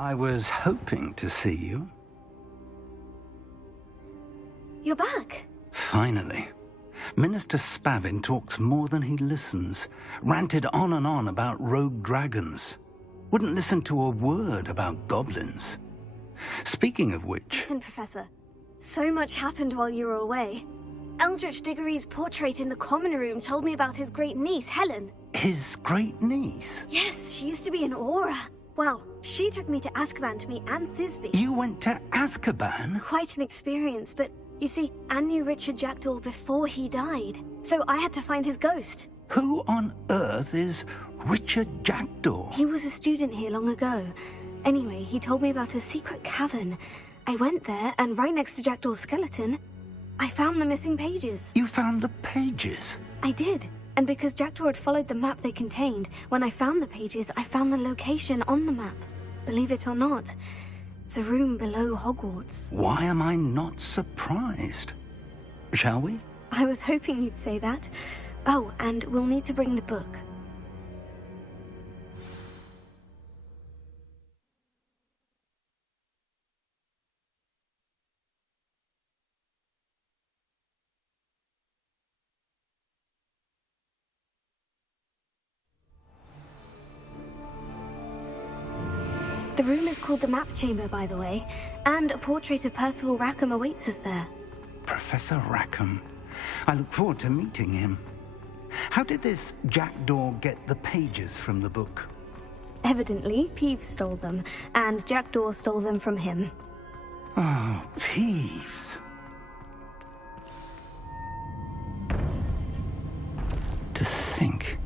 I was hoping to see you. You're back. Finally. Minister Spavin talks more than he listens. Ranted on and on about rogue dragons. Wouldn't listen to a word about goblins. Speaking of which... Listen, Professor. So much happened while you were away. Eldritch Diggory's portrait in the common room told me about his great niece, Helen. His great niece? Yes, she used to be an Aura. Well, she took me to Azkaban to meet Anne Thisbe. You went to Azkaban? Quite an experience, but you see, Anne knew Richard Jackdaw before he died. So I had to find his ghost. Who on earth is Richard Jackdaw? He was a student here long ago. Anyway, he told me about a secret cavern. I went there, and right next to Jackdaw's skeleton, I found the missing pages. You found the pages? I did. And because Jackdaw had followed the map they contained, when I found the pages, I found the location on the map. Believe it or not, it's a room below Hogwarts. Why am I not surprised? Shall we? I was hoping you'd say that. Oh, and we'll need to bring the book. The room is called the Map Chamber, by the way, and a portrait of Percival Rackham awaits us there. Professor Rackham. I look forward to meeting him. How did this Jackdaw get the pages from the book? Evidently, Peeves stole them, and Jackdaw stole them from him. Oh, Peeves. To think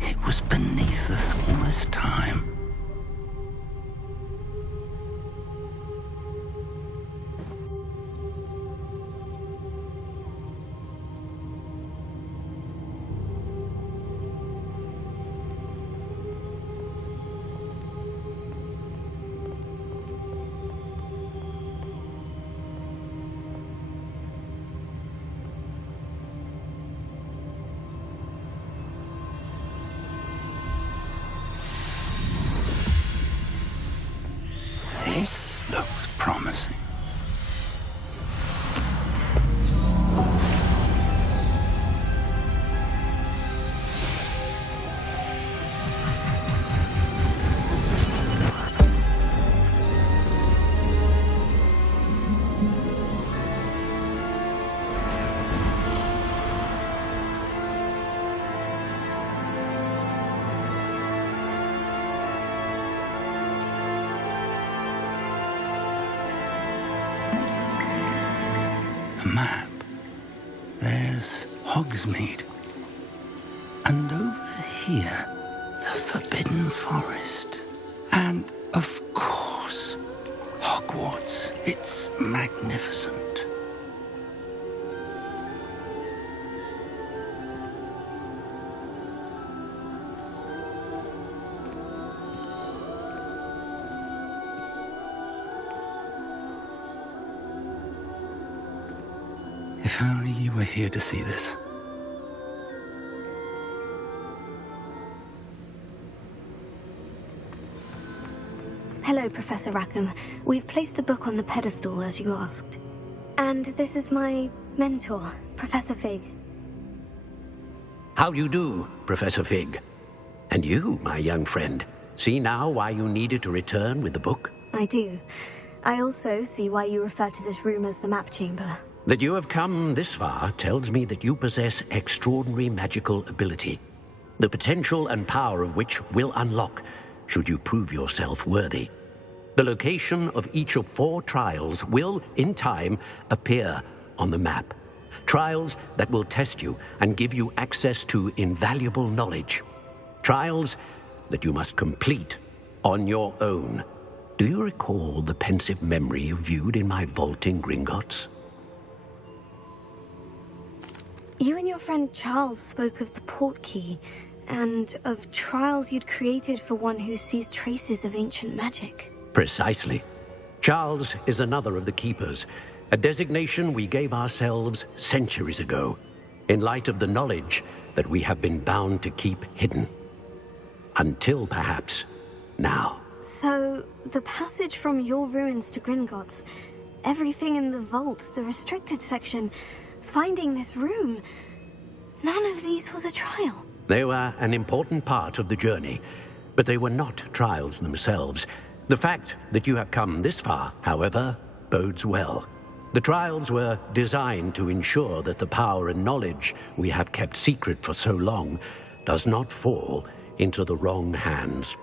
it was beneath us all this time. This looks promising. Map. There's Hogsmeade. And over here, the Forbidden Forest. And, of course, Hogwarts. It's magnificent. If only you were here to see this. Hello, Professor Rackham. We've placed the book on the pedestal, as you asked. And this is my mentor, Professor Fig. How do you do, Professor Fig? And you, my young friend, see now why you needed to return with the book? I do. I also see why you refer to this room as the Map Chamber. That you have come this far tells me that you possess extraordinary magical ability, the potential and power of which will unlock should you prove yourself worthy. The location of each of 4 trials will, in time, appear on the map. Trials that will test you and give you access to invaluable knowledge. Trials that you must complete on your own. Do you recall the pensive memory you viewed in my vault in Gringotts? You and your friend Charles spoke of the portkey, and of trials you'd created for one who sees traces of ancient magic. Precisely. Charles is another of the Keepers, a designation we gave ourselves centuries ago, in light of the knowledge that we have been bound to keep hidden. Until perhaps now. So, the passage from your ruins to Gringotts, everything in the vault, the restricted section, finding this room, none of these was a trial. They were an important part of the journey, but they were not trials themselves. The fact that you have come this far, however, bodes well. The trials were designed to ensure that the power and knowledge we have kept secret for so long does not fall into the wrong hands.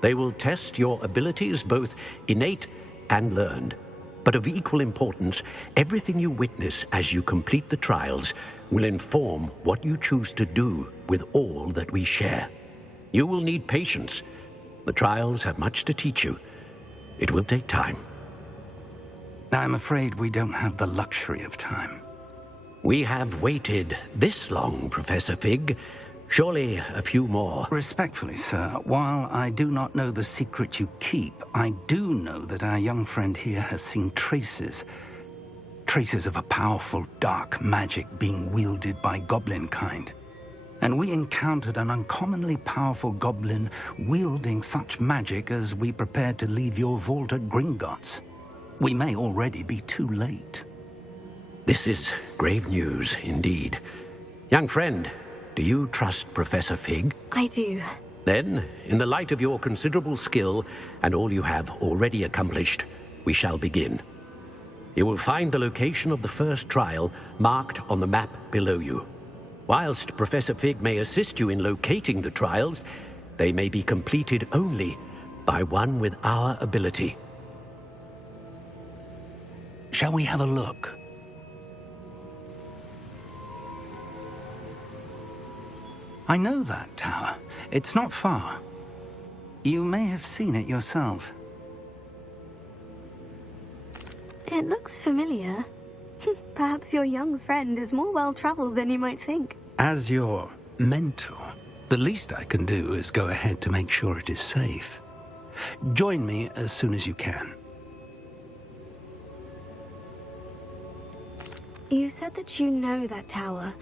They will test your abilities, both innate and learned. But of equal importance, everything you witness as you complete the trials will inform what you choose to do with all that we share. You will need patience. The trials have much to teach you. It will take time. I'm afraid we don't have the luxury of time. We have waited this long, Professor Fig. Surely a few more. Respectfully, sir, while I do not know the secret you keep, I do know that our young friend here has seen traces of a powerful dark magic being wielded by goblin kind. And we encountered an uncommonly powerful goblin wielding such magic as we prepared to leave your vault at Gringotts. We may already be too late. This is grave news indeed. Young friend, do you trust Professor Fig? I do. Then, in the light of your considerable skill and all you have already accomplished, we shall begin. You will find the location of the first trial marked on the map below you. Whilst Professor Fig may assist you in locating the trials, they may be completed only by one with our ability. Shall we have a look? I know that tower. It's not far. You may have seen it yourself. It looks familiar. Perhaps your young friend is more well-traveled than you might think. As your mentor, the least I can do is go ahead to make sure it is safe. Join me as soon as you can. You said that you know that tower.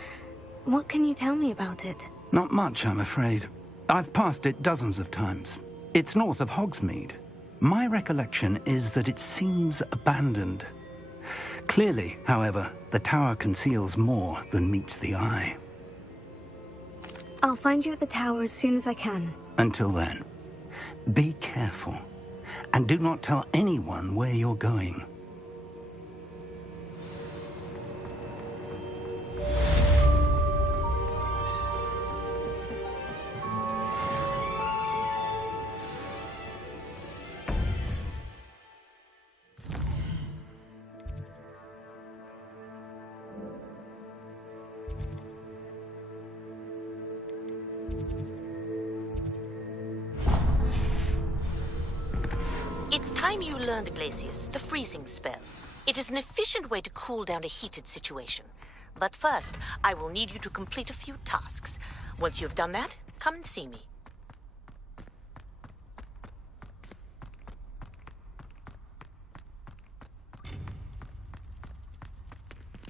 What can you tell me about it? Not much, I'm afraid. I've passed it dozens of times. It's north of Hogsmeade. My recollection is that it seems abandoned. Clearly, however, the tower conceals more than meets the eye. I'll find you at the tower as soon as I can. Until then, be careful, and do not tell anyone where you're going. It's time you learned, Glacius, the freezing spell. It is an efficient way to cool down a heated situation. But first, I will need you to complete a few tasks. Once you've done that, come and see me.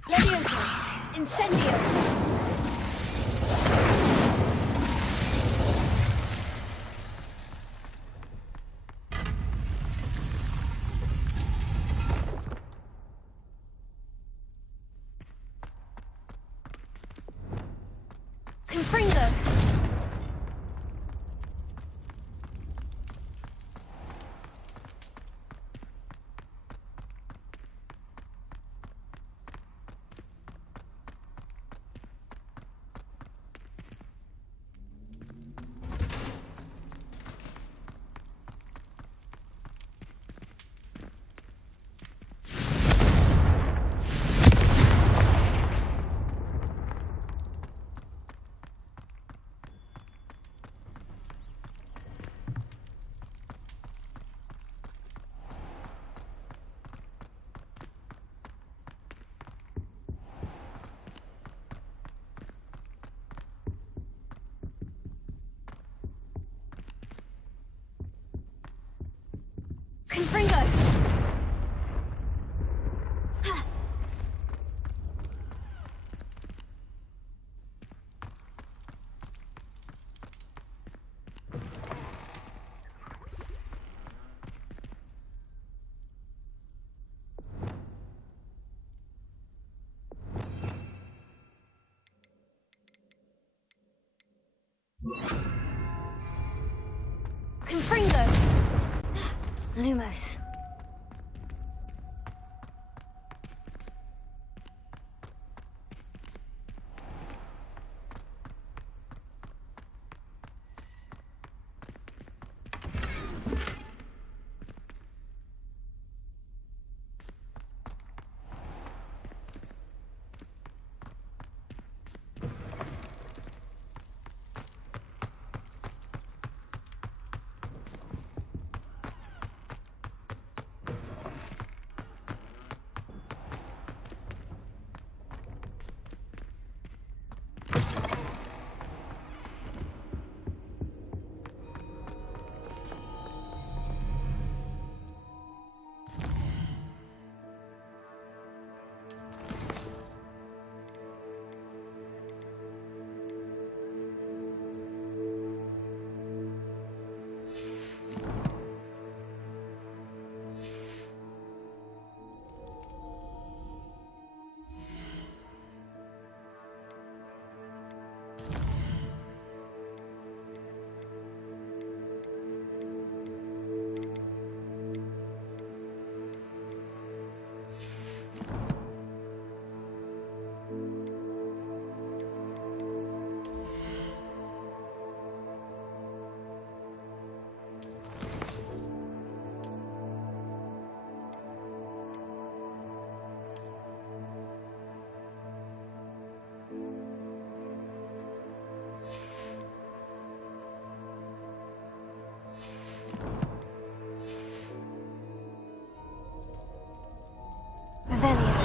Leviosa! Incendio! Confringo! Confringo! Lumos. Revelio.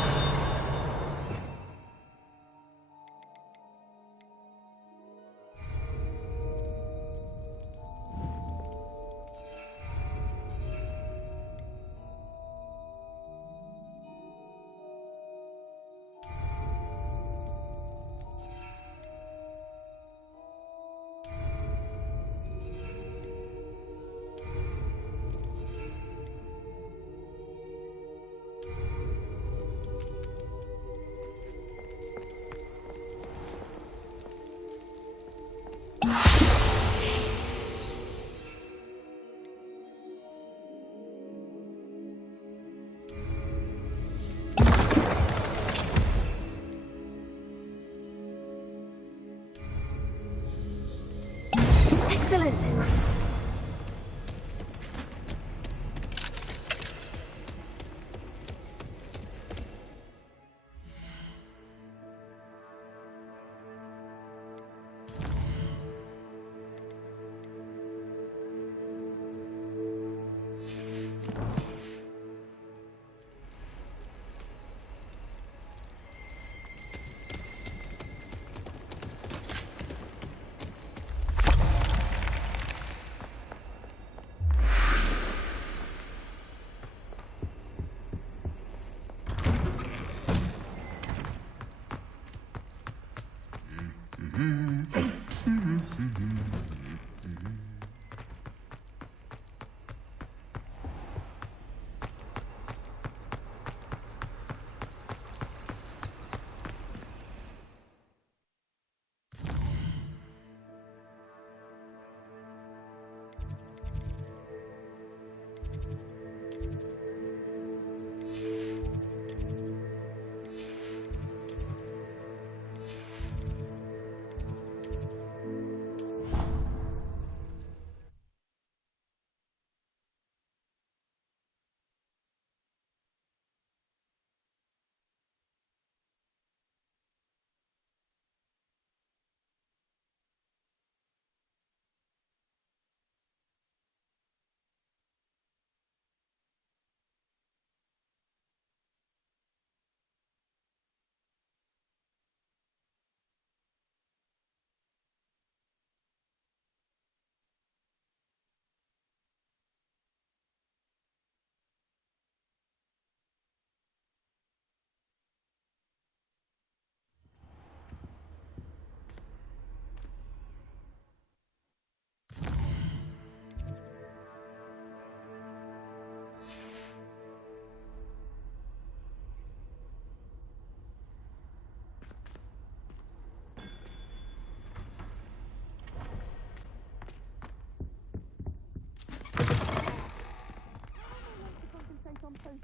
Excellent!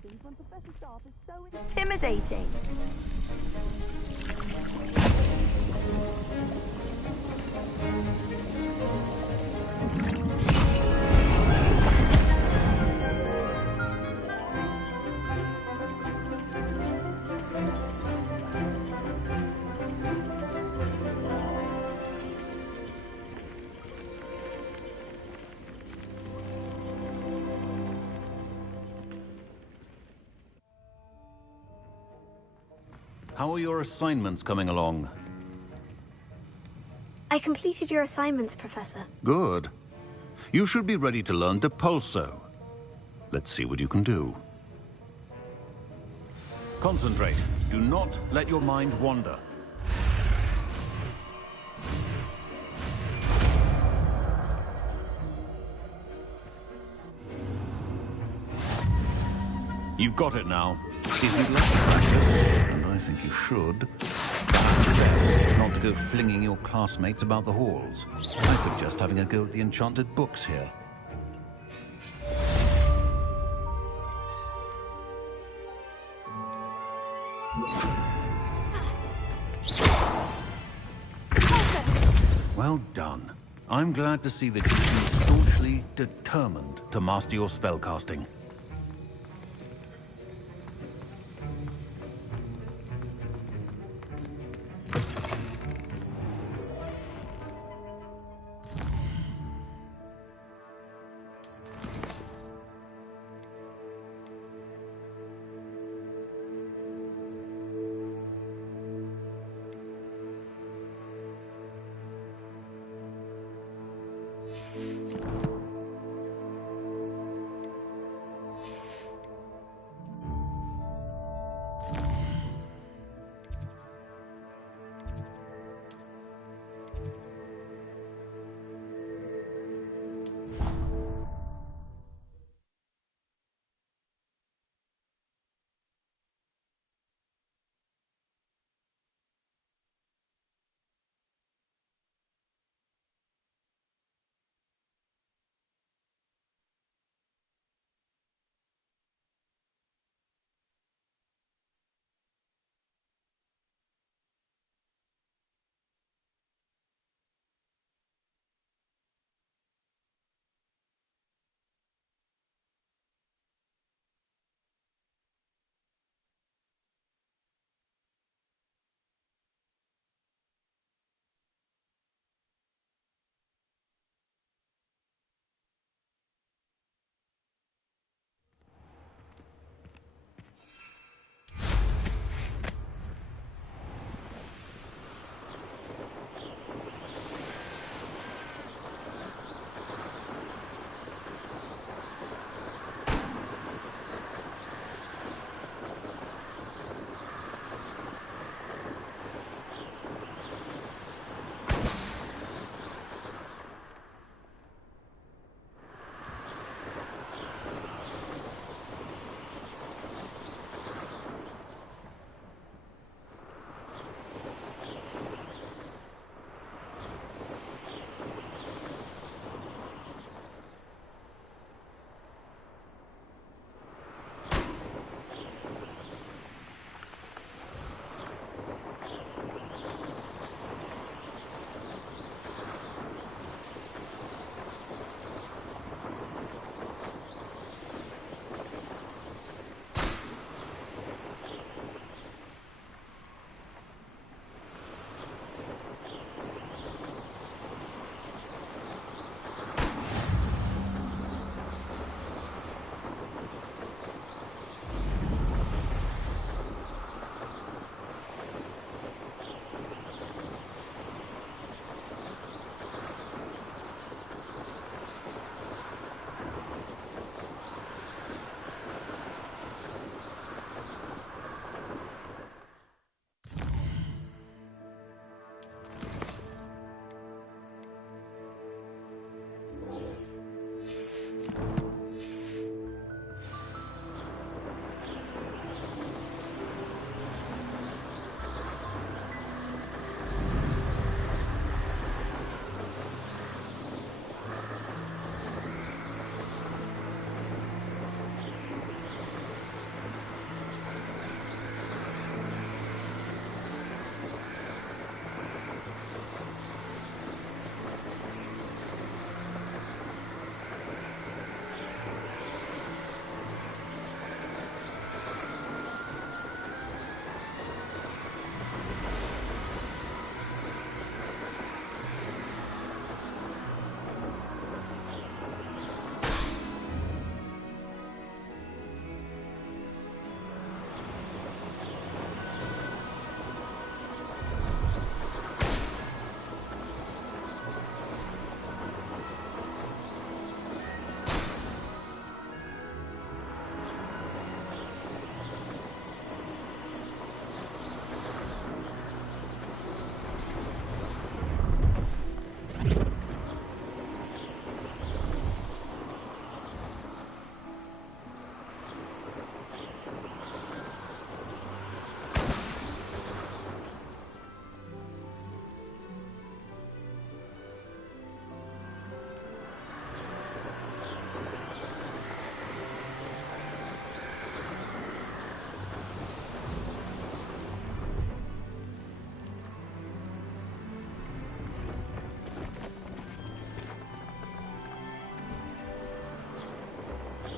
things when Professor Sharp is so intimidating. How are your assignments coming along? I completed your assignments, Professor. Good. You should be ready to learn Depulso. Let's see what you can do. Concentrate. Do not let your mind wander. You've got it now. If you'd like to practice, and I think you should, best not to go flinging your classmates about the halls. I suggest having a go at the enchanted books here. Well done. I'm glad to see that you seem staunchly determined to master your spellcasting.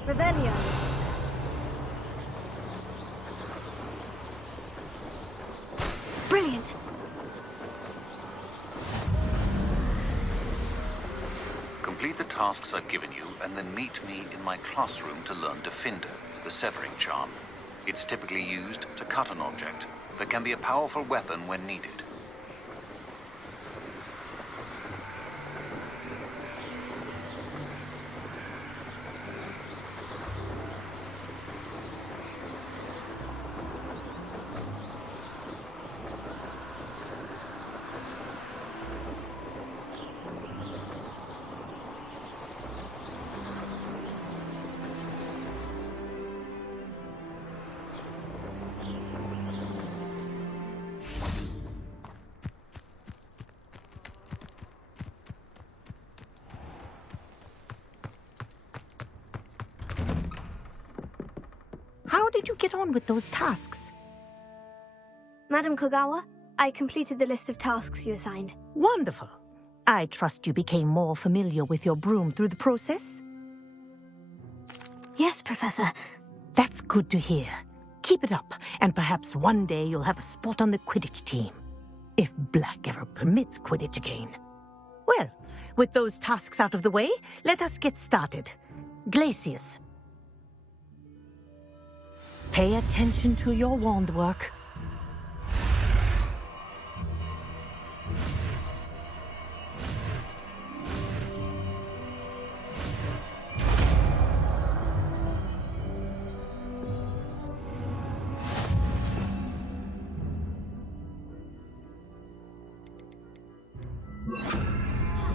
Revelio. Brilliant. Complete the tasks I've given you, and then meet me in my classroom to learn Defindo, the severing charm. It's typically used to cut an object, but can be a powerful weapon when needed. How did you get on with those tasks? Madam Kogawa, I completed the list of tasks you assigned. Wonderful. I trust you became more familiar with your broom through the process? Yes, Professor. That's good to hear. Keep it up, and perhaps one day you'll have a spot on the Quidditch team. If Black ever permits Quidditch again. Well, with those tasks out of the way, let us get started. Glacius. Pay attention to your wand work.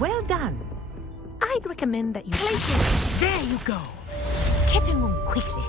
Well done. I'd recommend that you... Glacius! There you go. Catching them quickly.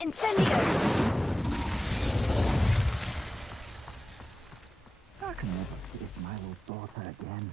Incendio! I can never face my little daughter again.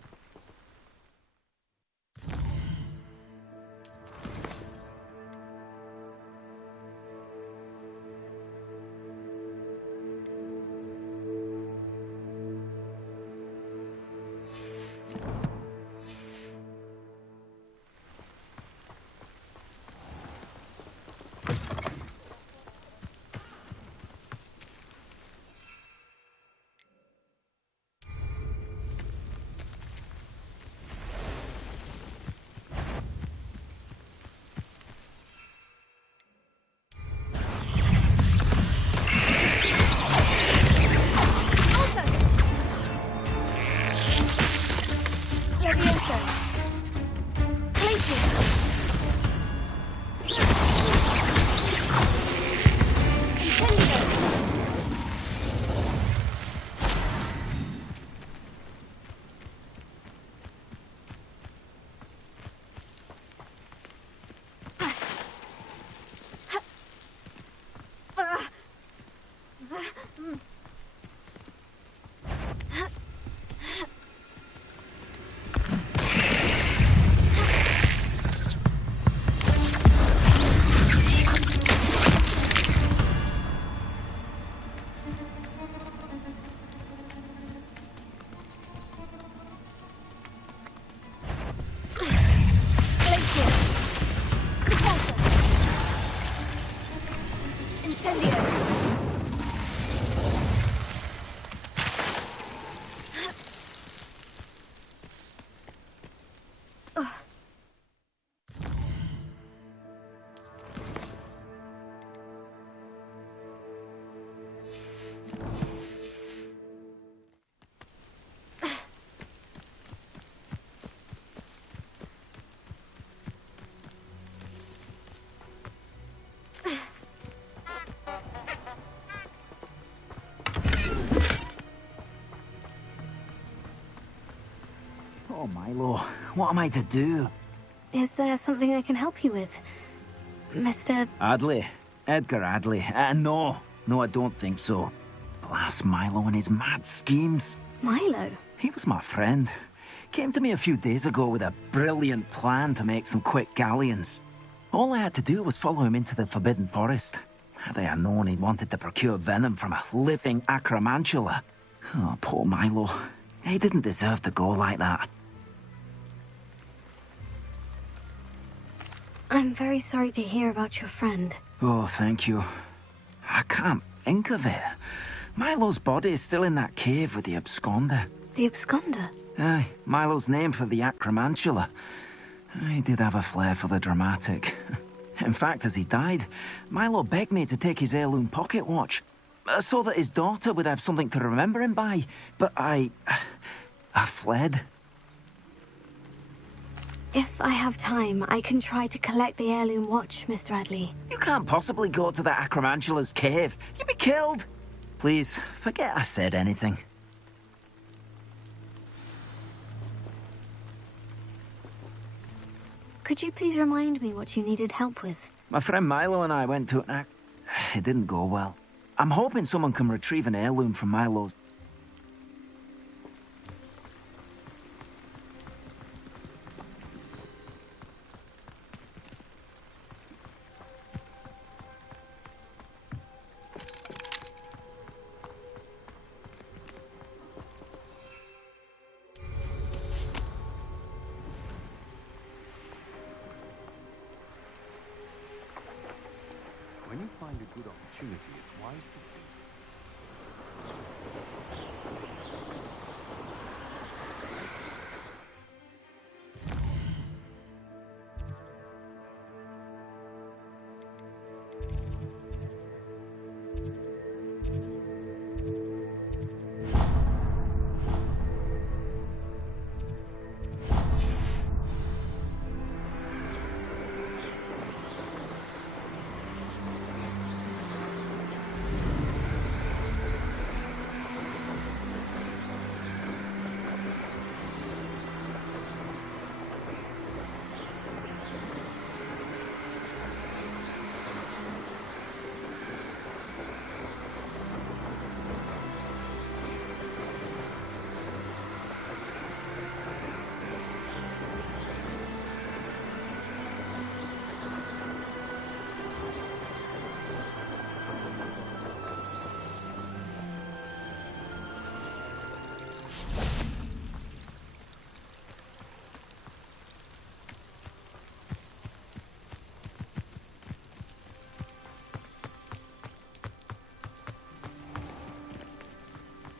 Oh, Milo, what am I to do? Is there something I can help you with? Mr. Adley. Edgar Adley. No. No, I don't think so. Blast Milo and his mad schemes. Milo? He was my friend. Came to me a few days ago with a brilliant plan to make some quick galleons. All I had to do was follow him into the Forbidden Forest. Had I known he wanted to procure venom from a living acromantula. Oh, poor Milo. He didn't deserve to go like that. I'm very sorry to hear about your friend. Oh, thank you. I can't think of it. Milo's body is still in that cave with the absconder. The absconder? Aye, Milo's name for the acromantula. He did have a flair for the dramatic. In fact, as he died, Milo begged me to take his heirloom pocket watch, so that his daughter would have something to remember him by. But I fled. If I have time, I can try to collect the heirloom watch, Mr. Adley. You can't possibly go to the acromantula's cave. You'd be killed. Please, forget I said anything. Could you please remind me what you needed help with? My friend Milo and I went to an It didn't go well. I'm hoping someone can retrieve an heirloom from Milo's. When you find a good opportunity, it's wise to think.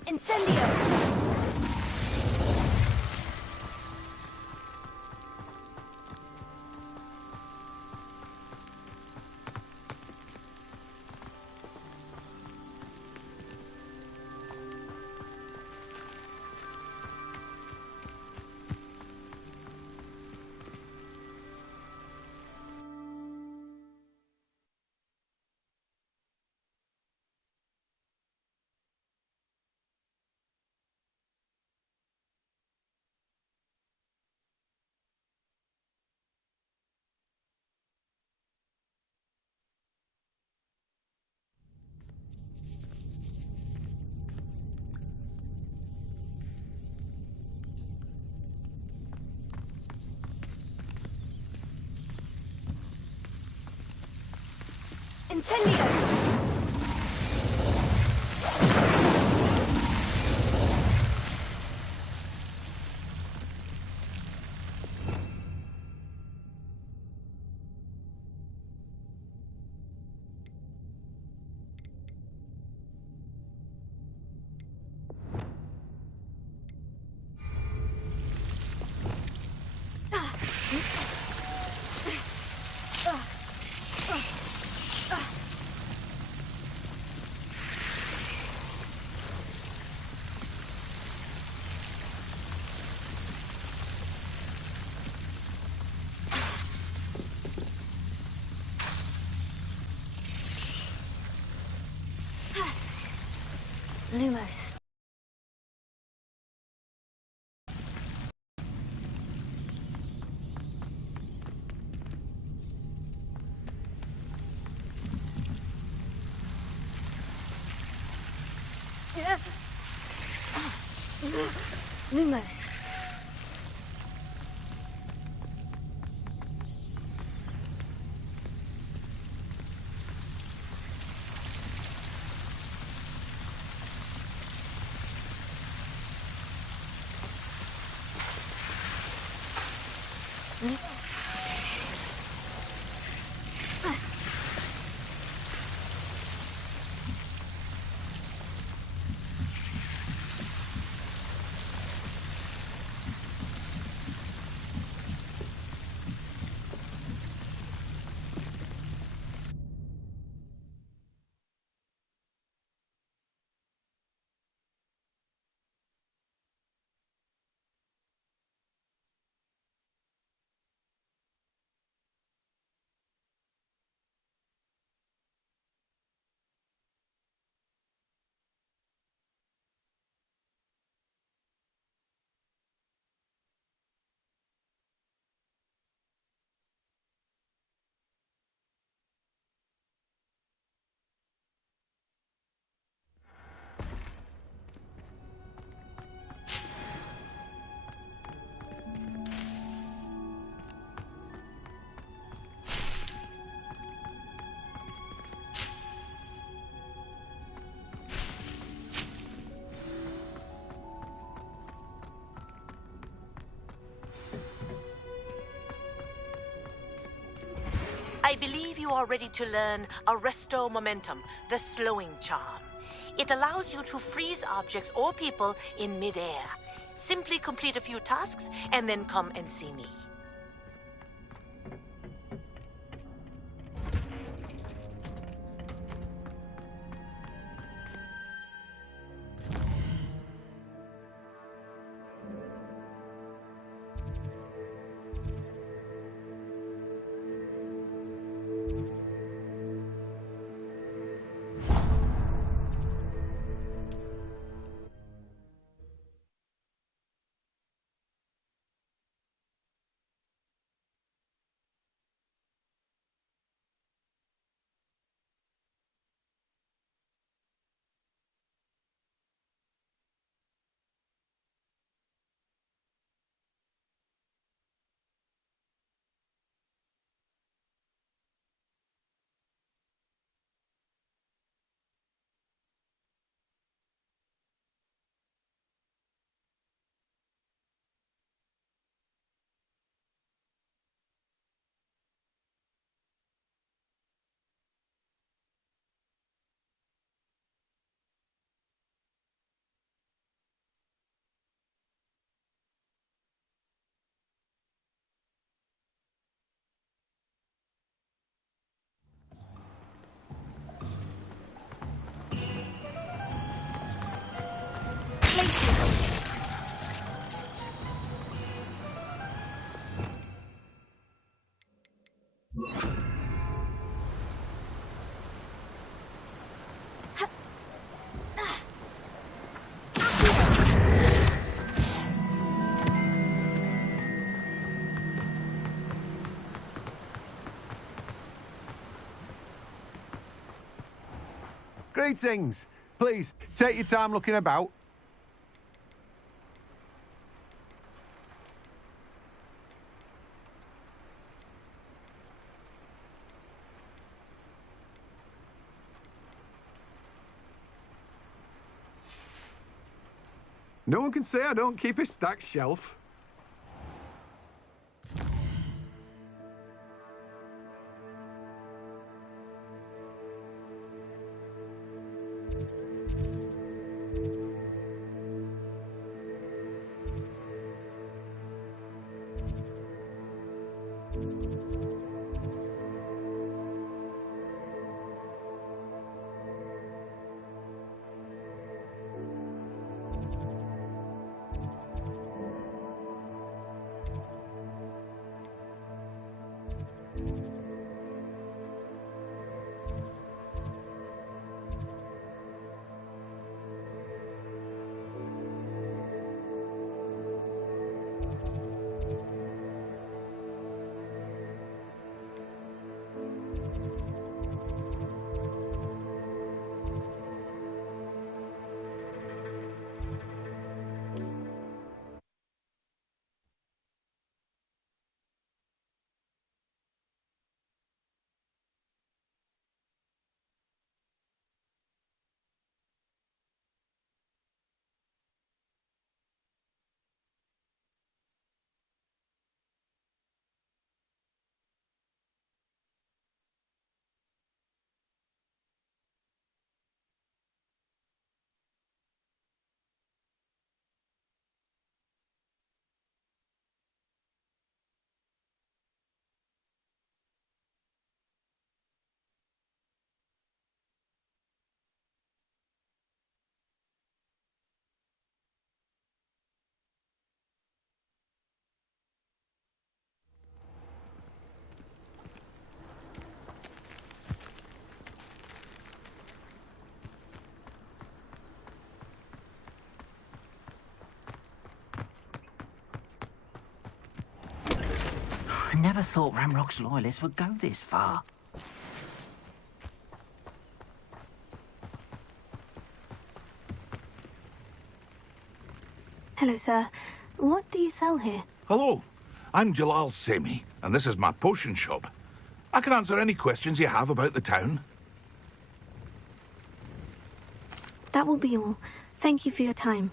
Incendio! Incendio! Lumos. Lumos. I believe you are ready to learn Arresto Momentum, the slowing charm. It allows you to freeze objects or people in midair. Simply complete a few tasks and then come and see me. Greetings. Please, take your time looking about. No one can say I don't keep a stacked shelf. never thought Ramrock's loyalists would go this far. Hello, sir. What do you sell here? Hello, I'm Jalal Semi, and this is my potion shop. I can answer any questions you have about the town. That will be all. Thank you for your time.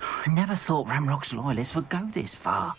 I never thought Ramrock's loyalists would go this far.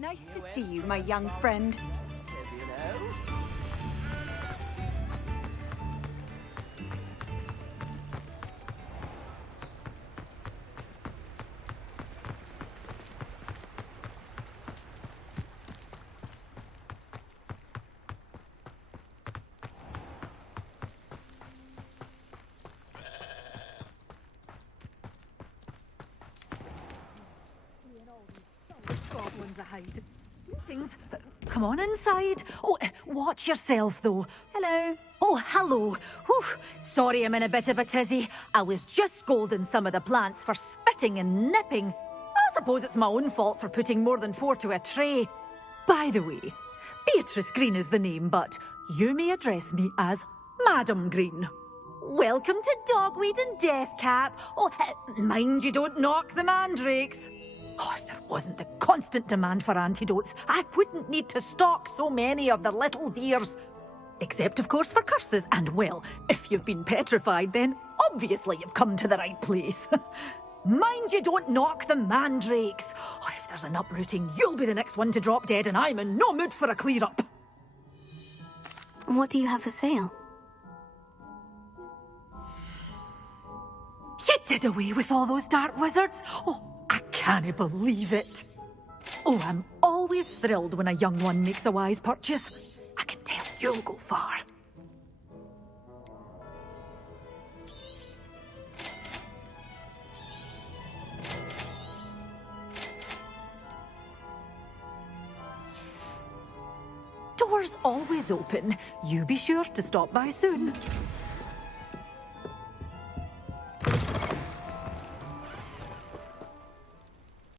Nice to see you, my young friend. Goblins a hide. Things. Come on inside. Oh, watch yourself, though. Hello. Oh, hello. Whew. Sorry I'm in a bit of a tizzy. I was just scolding some of the plants for spitting and nipping. I suppose it's my own fault for putting more than 4 to a tray. By the way, Beatrice Green is the name, but you may address me as Madam Green. Welcome to Dogweed and Deathcap. Oh, mind you don't knock the mandrakes. Oh, if there wasn't the constant demand for antidotes, I wouldn't need to stock so many of the little dears. Except, of course, for curses. And, well, if you've been petrified, then obviously you've come to the right place. Mind you don't knock the mandrakes. Oh, if there's an uprooting, you'll be the next one to drop dead, and I'm in no mood for a clear-up. What do you have for sale? You did away with all those dark wizards? Oh, I can't believe it. Oh, I'm always thrilled when a young one makes a wise purchase. I can tell you'll go far. Doors always open. You be sure to stop by soon.